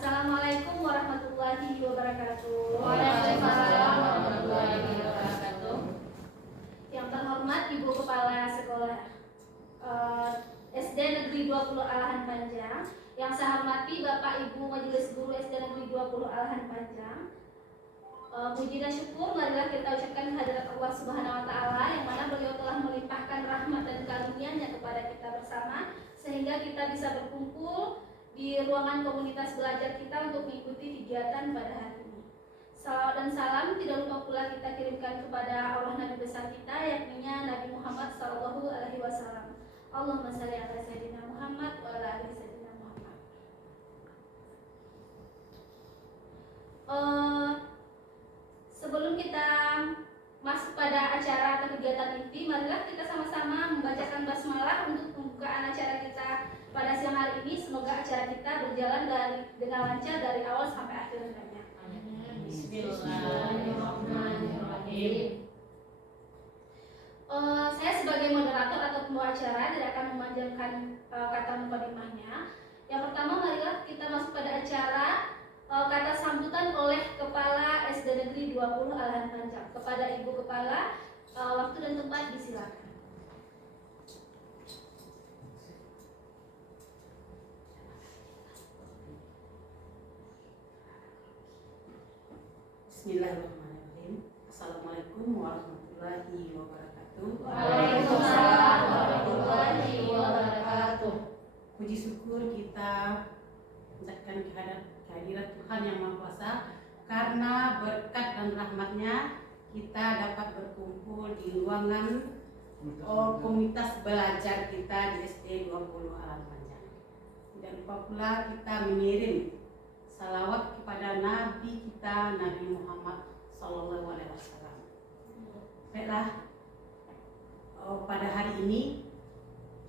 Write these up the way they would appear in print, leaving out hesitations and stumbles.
Assalamualaikum warahmatullahi wabarakatuh. Waalaikumsalam warahmatullahi wabarakatuh. Yang terhormat Ibu Kepala Sekolah SD Negeri 20 Alahan Panjang, yang saya hormati Bapak Ibu Majelis Guru SD Negeri 20 Alahan Panjang. Puji dan syukur marilah kita ucapkan kehadirat Allah Subhanahu wa taala yang mana beliau telah melimpahkan rahmat dan karunia-Nya kepada kita bersama sehingga kita bisa berkumpul di ruangan komunitas belajar kita untuk mengikuti kegiatan pada hari ini. Salawat dan salam tidak lupa pula kita kirimkan kepada Allah Nabi besar kita, yakni Nabi Muhammad Sallallahu Alaihi Wasallam. Allahumma shalli ala Sayyidina Muhammad wa ala ali Sayyidina Muhammad. Sebelum kita masuk pada acara atau kegiatan inti, marilah kita sama-sama membacakan basmalah untuk pembukaan acara kita pada siang hari ini. Semoga acara kita berjalan dengan lancar dari awal sampai akhir hendaknya. Bismillahirrahmanirrahim. Saya sebagai moderator atau pembawa acara tidak akan memanjangkan kata mukadimahnya. Yang pertama, marilah kita masuk pada acara kata sambutan oleh Kepala SD Negeri 20 Alahan Panjang. Kepada Ibu Kepala, waktu dan tempat disilakan. Bismillahirrahmanirrahim. Assalamualaikum warahmatullahi wabarakatuh. Waalaikumsalam warahmatullahi wabarakatuh. Puji syukur kita mengucapkan kehadirat Tuhan Yang Maha Kuasa, karena berkat dan rahmat-Nya kita dapat berkumpul di ruangan komunitas belajar kita di SD 20 Alahan Panjang. Tidak lupa pula kita mengirim salawat kepada Nabi kita, Nabi Muhammad Sallallahu Alaihi Wasallam. Baiklah, pada hari ini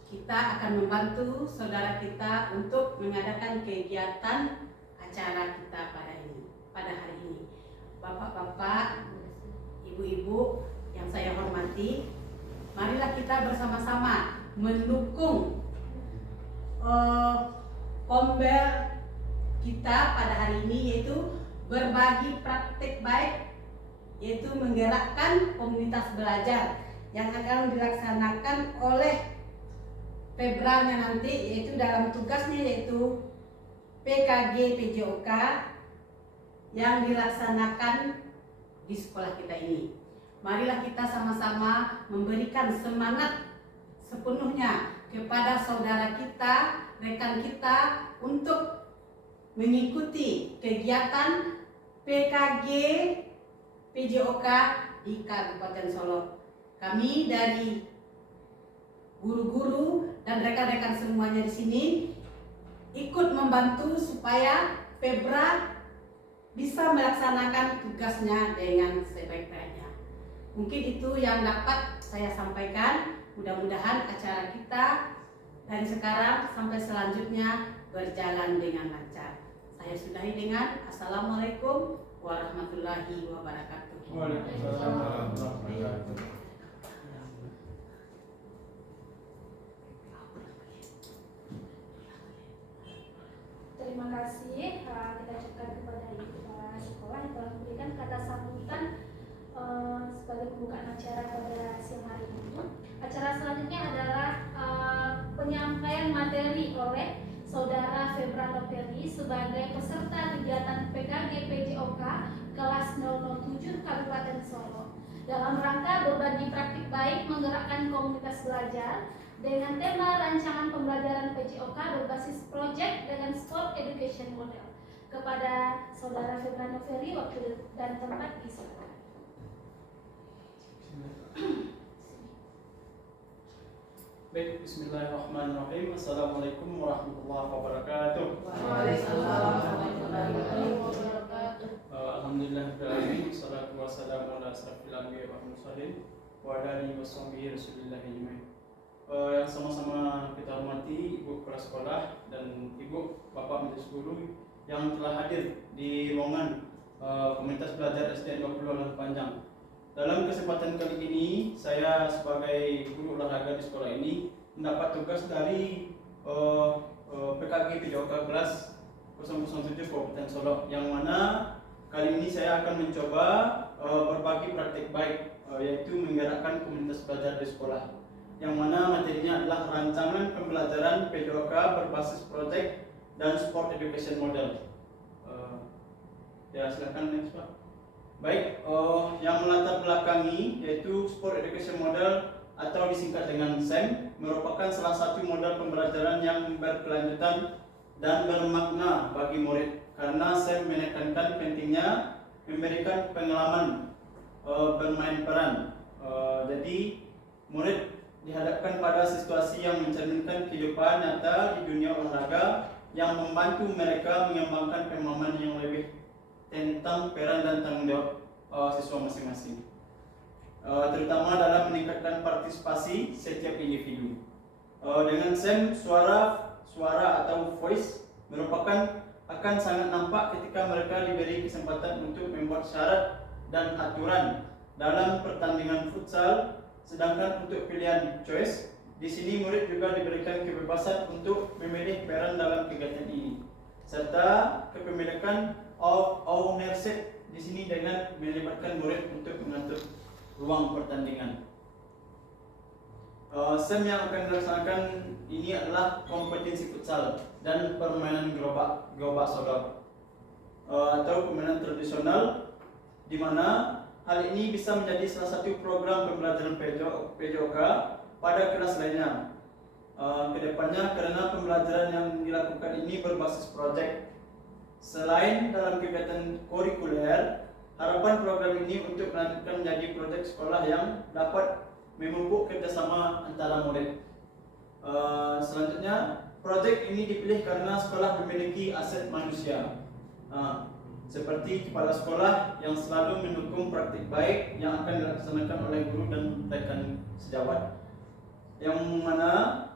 kita akan membantu saudara kita untuk mengadakan kegiatan acara kita pada hari ini. Bapak-bapak, ibu-ibu yang saya hormati, marilah kita bersama-sama mendukung kombel kita pada hari ini, yaitu berbagi praktik baik, yaitu menggerakkan komunitas belajar yang akan dilaksanakan oleh Febranya nanti, yaitu dalam tugasnya yaitu PKG PJOK yang dilaksanakan di sekolah kita ini. Marilah kita sama-sama memberikan semangat sepenuhnya kepada saudara kita, rekan kita untuk mengikuti kegiatan PKG PJOK di Kabupaten Solok. Kami dari guru-guru dan rekan-rekan semuanya di sini ikut membantu supaya Febra bisa melaksanakan tugasnya dengan sebaik-baiknya. Mungkin itu yang dapat saya sampaikan. Mudah-mudahan acara kita dari sekarang sampai selanjutnya berjalan dengan lancar. Saya sudahi dengan Assalamualaikum warahmatullahi wabarakatuh. Waalaikumsalam warahmatullahi wabarakatuh. Terima kasih kita ucapkan kepada Ibu Kepala Sekolah yang telah memberikan kata sambutan sebagai pembukaan acara pada siang hari ini. Acara selanjutnya adalah penyampaian materi oleh Saudara Febra Noveri sebagai peserta kegiatan PKG PJOK kelas 007 Kabupaten Solo dalam rangka berbagi praktik baik menggerakkan komunitas belajar dengan tema rancangan pembelajaran PJOK berbasis project dengan sport education model. Kepada Saudara Febra Noveri, waktu dan tempat disilakan. Baik, bismillahirrahmanirrahim. Assalamualaikum warahmatullahi wabarakatuh. Waalaikumsalam warahmatullahi wabarakatuh. Alhamdulillahirrahmanirrahim. Wassalatu wassalamu ala asrafil anbiya'i wal mursalin wa ala alihi washabbihi rasulillah ajmain. Yang sama-sama kita hormati Ibu Kepala Sekolah dan Ibu Bapak Majelis Guru yang telah hadir di ruangan komunitas belajar SD 20 Alahan Panjang. Dalam kesempatan kali ini, saya sebagai guru olahraga di sekolah ini mendapat tugas dari PKG PJOK kelas 007 Solok, yang mana kali ini saya akan mencoba berbagi praktik baik, yaitu menggerakkan komunitas belajar di sekolah, yang mana materinya adalah rancangan pembelajaran PJOK berbasis project dan sport education model. Ya, silakan next Pak. Baik, yang melatar belakangi yaitu sport education model atau disingkat dengan SEM merupakan salah satu model pembelajaran yang berkelanjutan dan bermakna bagi murid, karena SEM menekankan pentingnya memberikan pengalaman bermain peran. Jadi murid dihadapkan pada situasi yang mencerminkan kehidupan nyata di dunia olahraga yang membantu mereka mengembangkan pemahaman yang lebih tentang peran dan tanggung jawab siswa masing-masing, terutama dalam meningkatkan partisipasi setiap individu. Dengan SEM, suara atau voice akan sangat nampak ketika mereka diberi kesempatan untuk membuat syarat dan aturan dalam pertandingan futsal. Sedangkan untuk pilihan choice, di sini murid juga diberikan kebebasan untuk memilih peran dalam kegiatan ini, serta kepemilikan ownership di sini dengan melibatkan murid untuk mengatur ruang pertandingan. SEM yang akan dilaksanakan ini adalah kompetensi futsal dan permainan gerobak sodor, atau permainan tradisional, di mana hal ini bisa menjadi salah satu program pembelajaran PJOK pada kelas lainnya kedepannya, karena pembelajaran yang dilakukan ini berbasis project. Selain dalam kegiatan kurikuler, harapan program ini untuk melanjutkan menjadi proyek sekolah yang dapat memupuk kerjasama antara murid. Selanjutnya, proyek ini dipilih karena sekolah memiliki aset manusia, seperti kepala sekolah yang selalu mendukung praktik baik yang akan dilaksanakan oleh guru dan rekan sejawat, yang mana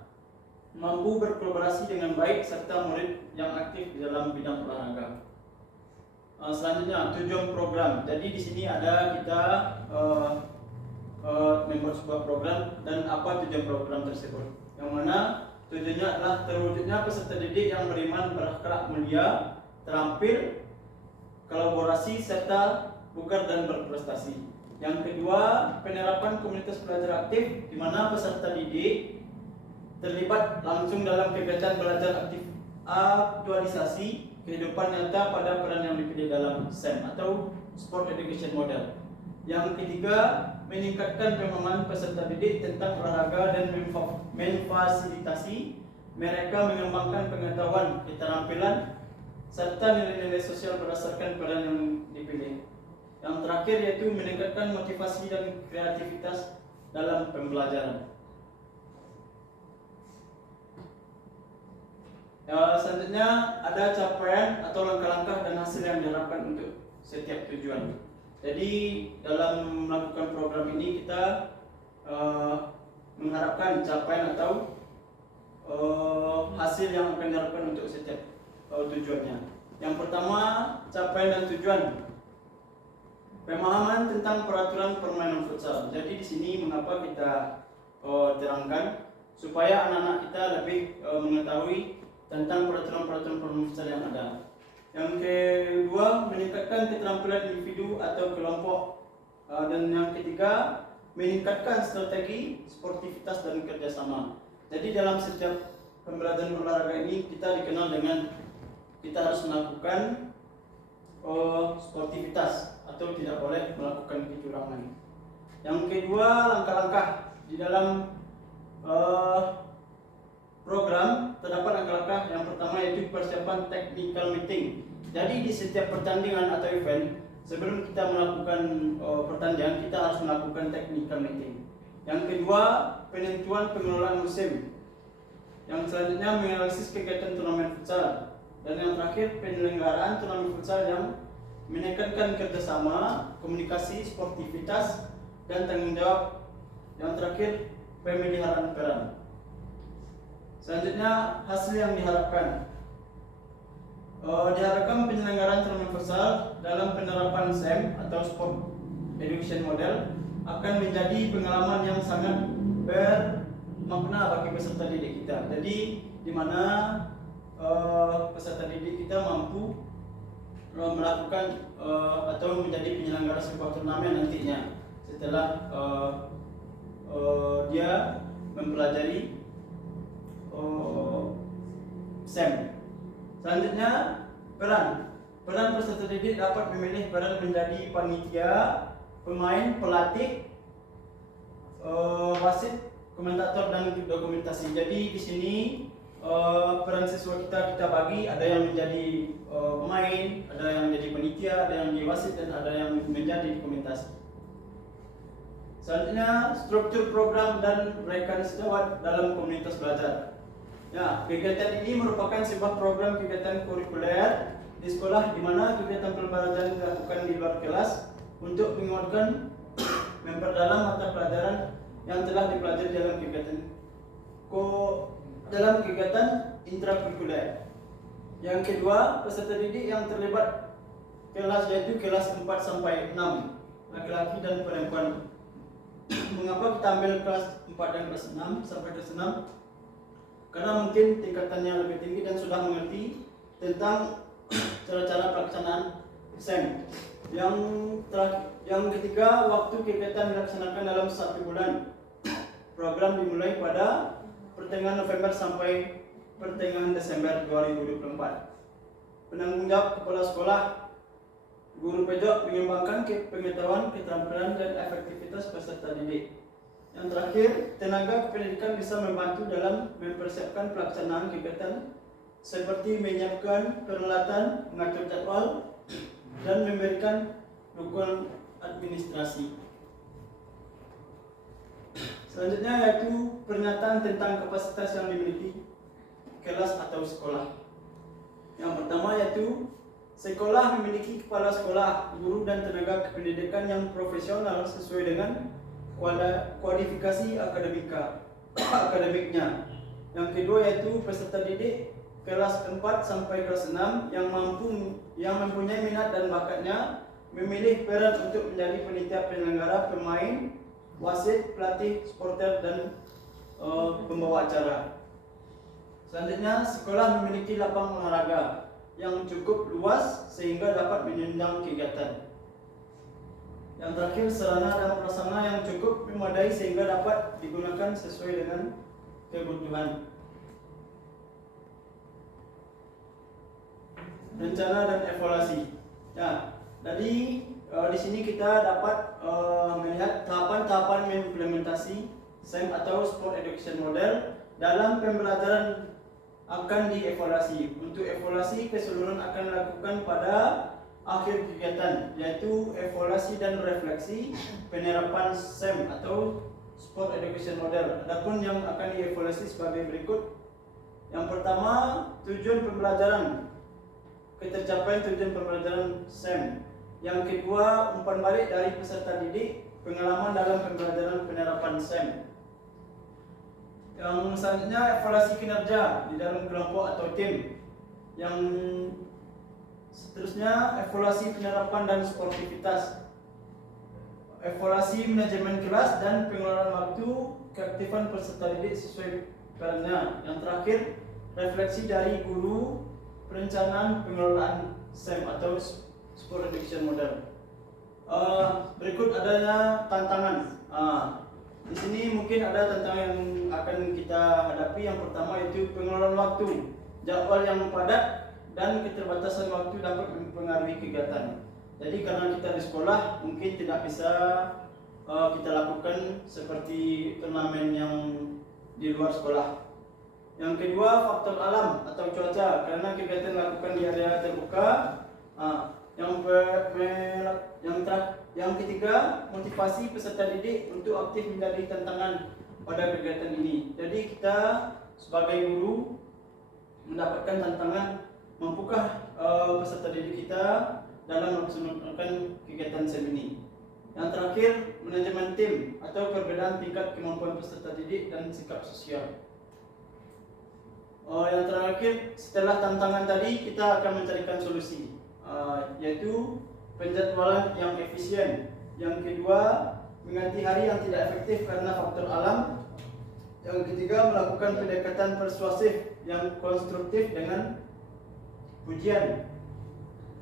mampu berkolaborasi dengan baik serta murid yang aktif di dalam bidang olahraga. Selanjutnya, tujuan program. Jadi di sini ada kita membuat sebuah program dan apa tujuan program tersebut. Yang mana tujuannya adalah terwujudnya peserta didik yang beriman, berakhlak mulia, terampil, kolaborasi serta bugar dan berprestasi. Yang kedua, penerapan komunitas belajar aktif, di mana peserta didik terlibat langsung dalam kegiatan belajar aktif, aktualisasi kehidupan nyata pada peran yang dipilih dalam SEM atau Sport Education Model. Yang ketiga, meningkatkan pemahaman peserta didik tentang olahraga dan memfasilitasi mereka mengembangkan pengetahuan, keterampilan, serta nilai-nilai sosial berdasarkan peran yang dipilih. Yang terakhir yaitu meningkatkan motivasi dan kreativitas dalam pembelajaran. Selanjutnya ada capaian atau langkah-langkah dan hasil yang diharapkan untuk setiap tujuan. Jadi dalam melakukan program ini kita mengharapkan capaian atau hasil yang akan diharapkan untuk setiap tujuannya. Yang pertama, capaian dan tujuan. Pemahaman tentang peraturan permainan futsal. Jadi di sini mengapa kita terangkan supaya anak-anak kita lebih mengetahui tentang peraturan-peraturan permainan futsal yang ada. Yang kedua, meningkatkan keterampilan individu atau kelompok. Dan yang ketiga, meningkatkan strategi, sportivitas dan kerjasama. Jadi dalam setiap pembelajaran olahraga ini kita dikenal dengan kita harus melakukan sportivitas atau tidak boleh melakukan kecurangan. Yang kedua, langkah-langkah di dalam program terdapat langkah-langkah. Yang pertama yaitu persiapan technical meeting. Jadi di setiap pertandingan atau event, sebelum kita melakukan pertandingan, kita harus melakukan technical meeting. Yang kedua, penentuan pengelolaan musim. Yang selanjutnya, menganalisis kegiatan turnamen futsal. Dan yang terakhir, penyelenggaraan turnamen futsal yang menekankan kerjasama, komunikasi, sportivitas, dan tanggung jawab. Yang terakhir, pemeliharaan peran. Selanjutnya, hasil yang diharapkan. Diharapkan penyelenggaraan turnamen futsal dalam penerapan SEM atau Sport Education Model akan menjadi pengalaman yang sangat bermakna bagi peserta didik kita. Jadi di mana peserta didik kita mampu melakukan atau menjadi penyelenggara sebuah turnamen nantinya setelah dia mempelajari SEM. Selanjutnya peran peserta didik dapat memilih peran menjadi panitia, pemain, pelatih, wasit, komentator dan dokumentasi. Jadi di sini peran siswa kita bagi, ada yang menjadi pemain, ada yang menjadi panitia, ada yang menjadi wasit dan ada yang menjadi dokumentasi. Selanjutnya struktur program dan mekanisme dalam komunitas belajar. Ya, kegiatan ini merupakan sebuah program kegiatan kurikuler di sekolah di mana kegiatan pembelajaran dilakukan di luar kelas untuk menguatkan memperdalam mata pelajaran yang telah dipelajari dalam kegiatan intrakurikuler. Yang kedua, peserta didik yang terlibat kelas yaitu kelas 4 sampai 6, laki-laki dan perempuan. Mengapa kita ambil kelas 4 dan kelas 6 sampai kelas 6? Karena mungkin tingkatannya lebih tinggi dan sudah mengerti tentang cara-cara pelaksanaan SEM. Yang ketiga, waktu kegiatan dilaksanakan dalam 1 bulan. Program dimulai pada pertengahan November sampai pertengahan Desember 2024. Penanggung jawab kepala sekolah, guru pojok mengembangkan pengetahuan, keterampilan dan efektivitas peserta didik. Yang terakhir, tenaga kependidikan bisa membantu dalam mempersiapkan pelaksanaan kegiatan seperti menyiapkan peralatan, mengatur jadwal, dan memberikan dukungan administrasi. Selanjutnya yaitu pernyataan tentang kapasitas yang dimiliki kelas atau sekolah. Yang pertama yaitu sekolah memiliki kepala sekolah, guru dan tenaga kependidikan yang profesional sesuai dengan kualifikasi akademiknya. Yang kedua yaitu peserta didik kelas 4 sampai kelas 6 yang mempunyai minat dan bakatnya memilih peran untuk menjadi panitia penyelenggara, pemain, wasit, pelatih, supporter dan pembawa acara. Selanjutnya, sekolah memiliki lapang olahraga yang cukup luas sehingga dapat menunjang kegiatan. Yang terakhir, sarana dan prasarana yang cukup memadai sehingga dapat digunakan sesuai dengan kebutuhan. Rencana dan evaluasi. Ya, jadi di sini kita dapat melihat tahapan-tahapan implementasi SEM atau Sport Education Model dalam pembelajaran akan dievaluasi. Untuk evaluasi keseluruhan akan dilakukan pada akhir kegiatan, yaitu evaluasi dan refleksi penerapan SEM atau Sport Education Model. Adapun yang akan dievaluasi sebagai berikut. Yang pertama, tujuan pembelajaran, ketercapaian tujuan pembelajaran SEM. Yang kedua, umpan balik dari peserta didik, pengalaman dalam pembelajaran penerapan SEM. Yang selanjutnya, evaluasi kinerja di dalam kelompok atau tim. Yang seterusnya, evaluasi penerapan dan sportivitas, evaluasi manajemen kelas dan pengelolaan waktu, keaktifan peserta didik sesuai perannya. Yang terakhir, refleksi dari guru, perencanaan pengelolaan SEM atau Sport Education Model. Berikut adanya tantangan. Di sini mungkin ada tantangan yang akan kita hadapi. Yang pertama yaitu pengelolaan waktu, jadwal yang padat dan keterbatasan waktu dapat mempengaruhi kegiatan. Jadi karena kita di sekolah mungkin tidak bisa kita lakukan seperti turnamen yang di luar sekolah. Yang kedua, faktor alam atau cuaca, karena kegiatan dilakukan di area terbuka. Yang ketiga, motivasi peserta didik untuk aktif menjadi tantangan pada kegiatan ini. Jadi kita sebagai guru mendapatkan tantangan, mampukah peserta didik kita dalam melaksanakan kegiatan SEM ini. Yang terakhir, manajemen tim atau perbedaan tingkat kemampuan peserta didik dan sikap sosial. Yang terakhir, setelah tantangan tadi kita akan mencarikan solusi, yaitu penjadwalan yang efisien. Yang kedua, mengganti hari yang tidak efektif karena faktor alam. Yang ketiga, melakukan pendekatan persuasif yang konstruktif dengan pujian.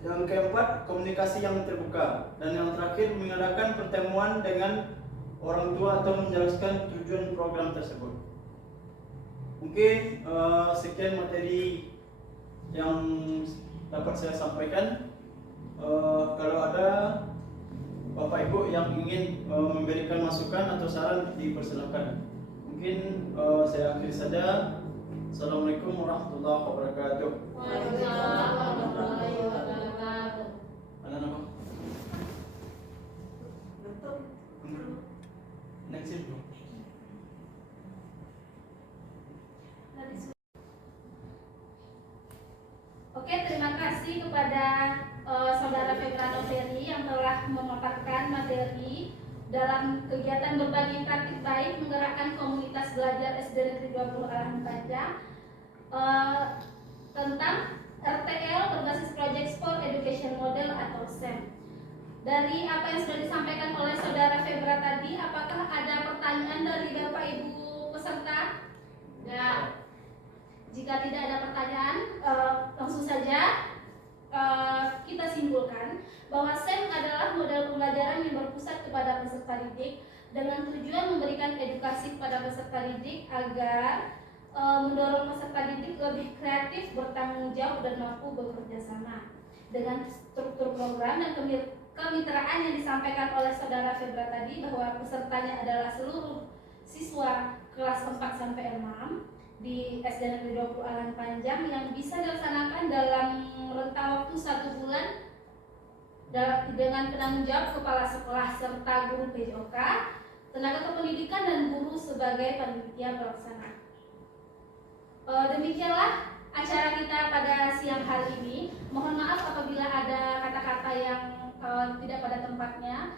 Yang keempat, komunikasi yang terbuka. Dan yang terakhir, mengadakan pertemuan dengan orang tua atau menjelaskan tujuan program tersebut. Mungkin sekian materi yang dapat saya sampaikan. Kalau ada Bapak Ibu yang ingin memberikan masukan atau saran, dipersilakan. Mungkin saya akhiri saja. Assalamualaikum warahmatullahi wabarakatuh. Waalaikumsalam warahmatullahi wabarakatuh. Ada nama? Next itu. Oke, terima kasih kepada Saudara Febrano Ferry yang telah memaparkan materi dalam kegiatan berbagi praktik baik menggerakkan komunitas belajar SD Negeri 20 Arahan Panjang tentang RTL berbasis Project Sport Education Model atau SEM. Dari apa yang sudah disampaikan oleh Saudara Febra tadi, apakah ada pertanyaan dari Bapak Ibu peserta? Ya. Jika tidak ada pertanyaan, langsung saja kita simpulkan bahwa SEM adalah model pembelajaran yang berpusat kepada peserta didik dengan tujuan memberikan edukasi kepada peserta didik agar mendorong peserta didik lebih kreatif, bertanggung jawab, dan mampu bekerja sama. Dengan struktur program dan kemitraan yang disampaikan oleh Saudara Febra tadi, bahwa pesertanya adalah seluruh siswa kelas 4 sampai 6 di SD Negeri 20 Arahan Panjang yang bisa dilaksanakan dalam rentang waktu 1 bulan dengan penanggung jawab kepala sekolah serta guru PJOK, tenaga kependidikan, dan guru sebagai panitia pelaksana. Demikianlah acara kita pada siang hari ini. Mohon maaf apabila ada kata-kata yang tidak pada tempatnya.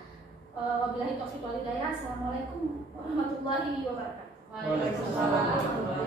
Wabillahi taufiq wal hidayah. Assalamualaikum warahmatullahi wabarakatuh. Waalaikumsalam warahmatullahi